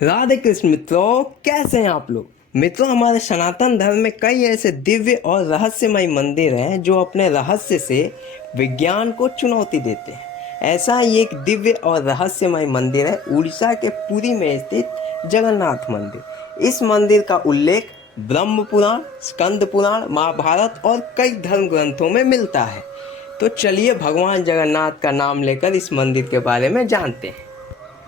राधे कृष्ण मित्रों, कैसे हैं आप लोग। मित्रों, हमारे सनातन धर्म में कई ऐसे दिव्य और रहस्यमय मंदिर हैं जो अपने रहस्य से विज्ञान को चुनौती देते हैं। ऐसा ही एक दिव्य और रहस्यमय मंदिर है उड़ीसा के पुरी में स्थित जगन्नाथ मंदिर। इस मंदिर का उल्लेख ब्रह्म पुराण, स्कंद पुराण, महाभारत और कई धर्म ग्रंथों में मिलता है। तो चलिए भगवान जगन्नाथ का नाम लेकर इस मंदिर के बारे में जानते हैं।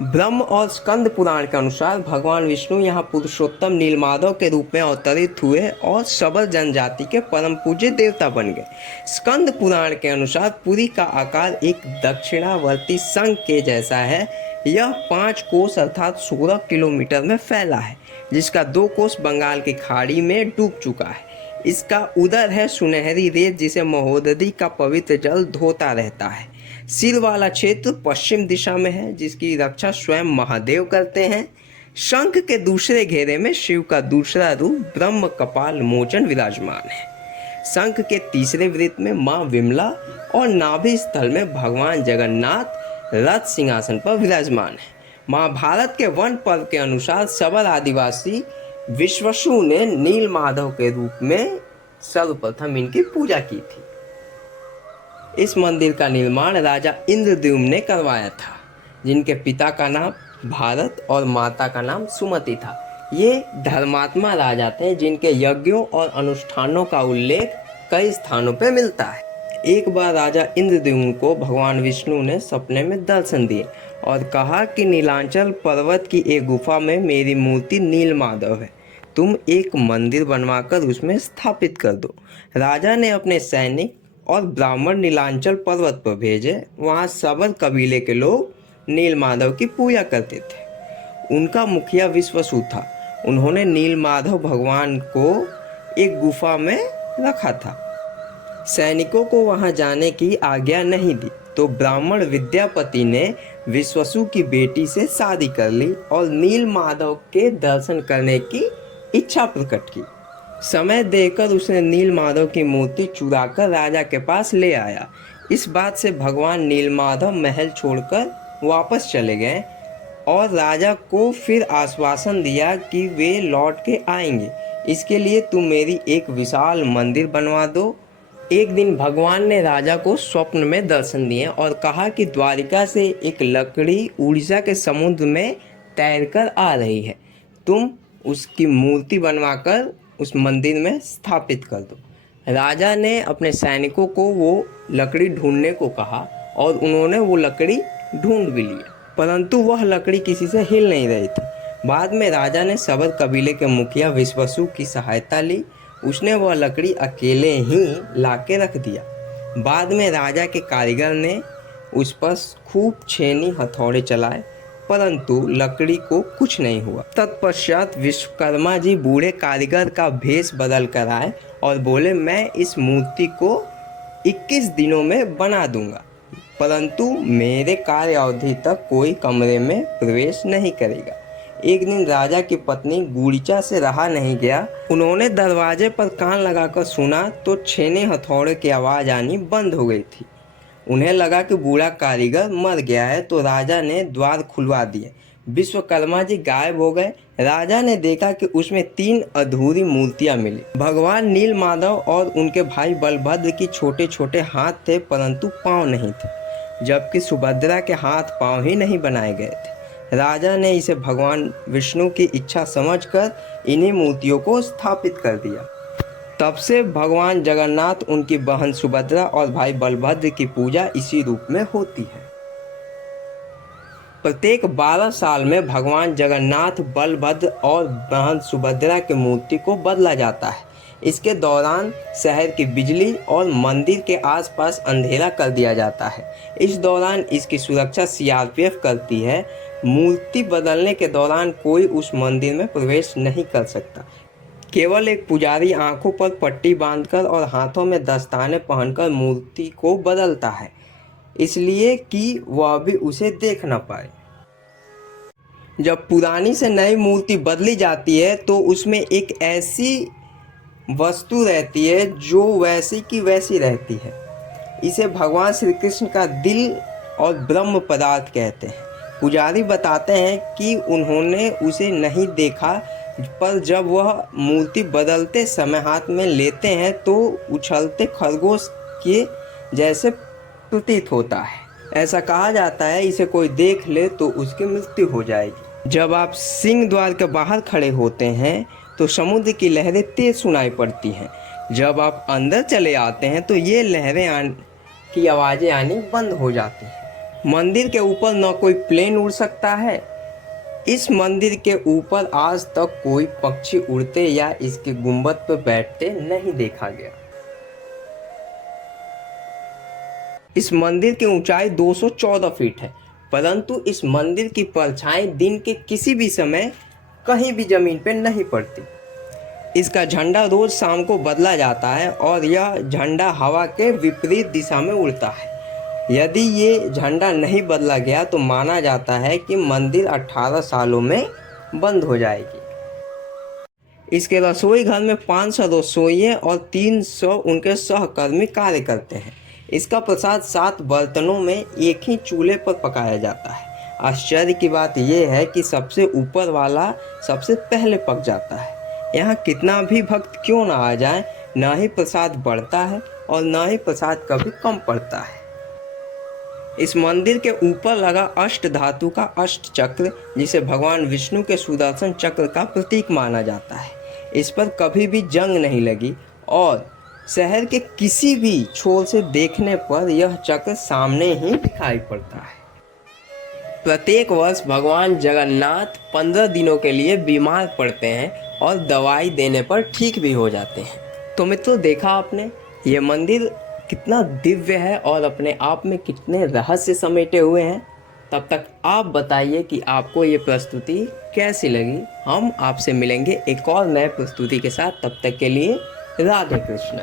ब्रह्म और स्कंद पुराण के अनुसार भगवान विष्णु यहाँ पुरुषोत्तम नीलमाधव के रूप में अवतरित हुए और सबल जनजाति के परम पूज्य देवता बन गए। स्कंद पुराण के अनुसार पुरी का आकार एक दक्षिणावर्ती शंख के जैसा है। यह 5 कोस अर्थात 16 किलोमीटर में फैला है, जिसका 2 कोस बंगाल की खाड़ी में डूब चुका है। इसका उदर है सुनहरी रेत, जिसे महोदधि का पवित्र जल धोता रहता है। सिर वाला क्षेत्र पश्चिम दिशा में है, जिसकी रक्षा स्वयं महादेव करते हैं। शंख के दूसरे घेरे में शिव का दूसरा रूप ब्रह्म कपाल मोचन विराजमान है। शंख के तीसरे वृत्त में मां विमला और नाभि स्थल में भगवान जगन्नाथ रथ सिंहासन पर विराजमान है। महाभारत के वन पर्व के अनुसार सबल आदिवासी विश्वसु ने नील माधव के रूप में सर्वप्रथम इनकी पूजा की थी। इस मंदिर का निर्माण राजा इंद्रद्युम्न ने करवाया था, जिनके पिता का नाम भारत और माता का नाम सुमति था। ये धर्मात्मा राजा थे, जिनके यज्ञों और अनुष्ठानों का उल्लेख कई स्थानों पर मिलता है। एक बार राजा इंद्रद्युम्न को भगवान विष्णु ने सपने में दर्शन दिए और कहा कि नीलांचल पर्वत की एक गुफा में मेरी मूर्ति नील माधव है, तुम एक मंदिर बनवाकर उसमें स्थापित कर दो। राजा ने अपने सैनिक और ब्राह्मण नीलांचल पर्वत पर भेजे। वहाँ सबल कबीले के लोग नील माधव की पूजा करते थे। उनका मुखिया विश्वसु था। उन्होंने नील माधव भगवान को एक गुफा में रखा था। सैनिकों को वहां जाने की आज्ञा नहीं दी, तो ब्राह्मण विद्यापति ने विश्वसु की बेटी से शादी कर ली और नील माधव के दर्शन करने की इच्छा प्रकट की। समय देकर उसने नील माधव की मूर्ति चुराकर राजा के पास ले आया। इस बात से भगवान नील माधव महल छोड़कर वापस चले गए और राजा को फिर आश्वासन दिया कि वे लौट के आएंगे। इसके लिए तुम मेरी एक विशाल मंदिर बनवा दो। एक दिन भगवान ने राजा को स्वप्न में दर्शन दिए और कहा कि द्वारिका से एक लकड़ी उड़ीसा के समुद्र में तैरकर आ रही है, तुम उसकी मूर्ति बनवाकर उस मंदिर में स्थापित कर दो। राजा ने अपने सैनिकों को वो लकड़ी ढूंढने को कहा और उन्होंने वो लकड़ी ढूंढ भी लिया, परंतु वह लकड़ी किसी से हिल नहीं रही थी। बाद में राजा ने सबल कबीले के मुखिया विश्वसु की सहायता ली। उसने वह लकड़ी अकेले ही लाके रख दिया। बाद में राजा के कारीगर ने उस पर खूब छेनी हथौड़े चलाए, परंतु लकड़ी को कुछ नहीं हुआ। तत्पश्चात विश्वकर्मा जी बूढ़े कारीगर का भेष बदल कर आए और बोले, मैं इस मूर्ति को 21 दिनों में बना दूंगा, परंतु मेरे कार्य अवधि तक कोई कमरे में प्रवेश नहीं करेगा। एक दिन राजा की पत्नी गुड़ीचा से रहा नहीं गया। उन्होंने दरवाजे पर कान लगाकर सुना तो छेने हथौड़े की आवाज़ आनी बंद हो गई थी। उन्हें लगा कि बूढ़ा कारीगर मर गया है, तो राजा ने द्वार खुलवा दिए। विश्वकर्मा जी गायब हो गए। राजा ने देखा कि उसमें 3 अधूरी मूर्तियां मिली। भगवान नील माधव और उनके भाई बलभद्र की छोटे छोटे हाथ थे, परंतु पाँव नहीं थे, जबकि सुभद्रा के हाथ पाँव ही नहीं बनाए गए थे। राजा ने इसे भगवान विष्णु की इच्छा समझकर इन्हीं मूर्तियों को स्थापित कर दिया। तब से भगवान जगन्नाथ, उनकी बहन सुभद्रा और भाई बलभद्र की पूजा इसी रूप में होती है। प्रत्येक 12 साल में भगवान जगन्नाथ, बलभद्र और बहन सुभद्रा की मूर्ति को बदला जाता है। इसके दौरान शहर की बिजली और मंदिर के आसपास अंधेरा कर दिया जाता है। इस दौरान इसकी सुरक्षा सीआरपीएफ करती है। मूर्ति बदलने के दौरान कोई उस मंदिर में प्रवेश नहीं कर सकता। केवल एक पुजारी आंखों पर पट्टी बांधकर और हाथों में दस्ताने पहनकर मूर्ति को बदलता है, इसलिए कि वह भी उसे देख न पाए। जब पुरानी से नई मूर्ति बदली जाती है तो उसमें एक ऐसी वस्तु रहती है जो वैसी की वैसी रहती है। इसे भगवान श्री कृष्ण का दिल और ब्रह्म पदार्थ कहते हैं। पुजारी बताते हैं कि उन्होंने उसे नहीं देखा, पर जब वह मूर्ति बदलते समय हाथ में लेते हैं तो उछलते खरगोश के जैसे प्रतीत होता है। ऐसा कहा जाता है इसे कोई देख ले तो उसकी मृत्यु हो जाएगी। जब आप सिंह द्वार के बाहर खड़े होते हैं तो समुद्र की लहरें तेज सुनाई पड़ती हैं। जब आप अंदर चले आते हैं तो ये लहरें की आवाज़ें आनी बंद हो जाती हैं। मंदिर के ऊपर न कोई प्लेन उड़ सकता है। इस मंदिर के ऊपर आज तक कोई पक्षी उड़ते या इसके गुंबद पर बैठते नहीं देखा गया। इस मंदिर की ऊंचाई 214 फीट है, परंतु इस मंदिर की परछाई दिन के किसी भी समय कहीं भी जमीन पर नहीं पड़ती। इसका झंडा रोज शाम को बदला जाता है और यह झंडा हवा के विपरीत दिशा में उड़ता है। यदि ये झंडा नहीं बदला गया तो माना जाता है कि मंदिर 18 सालों में बंद हो जाएगी। इसके रसोई घर में 500 रसोइये और 300 उनके सहकर्मी कार्य करते हैं। इसका प्रसाद 7 बर्तनों में एक ही चूल्हे पर पकाया जाता है। आश्चर्य की बात यह है कि सबसे ऊपर वाला सबसे पहले पक जाता है। यहाँ कितना भी भक्त क्यों ना आ जाए, ना ही प्रसाद बढ़ता है और ना ही प्रसाद कभी कम पड़ता है। इस मंदिर के ऊपर लगा अष्ट धातु का अष्ट चक्र, जिसे भगवान विष्णु के सुदर्शन चक्र का प्रतीक माना जाता है, इस पर कभी भी जंग नहीं लगी और शहर के किसी भी छोर से देखने पर यह चक्र सामने ही दिखाई पड़ता है। प्रत्येक वर्ष भगवान जगन्नाथ 15 दिनों के लिए बीमार पड़ते हैं और दवाई देने पर ठीक भी हो जाते हैं। तो मित्रों, देखा आपने ये मंदिर कितना दिव्य है और अपने आप में कितने रहस्य समेटे हुए हैं। तब तक आप बताइए कि आपको ये प्रस्तुति कैसी लगी। हम आपसे मिलेंगे एक और नए प्रस्तुति के साथ। तब तक के लिए राधे कृष्ण।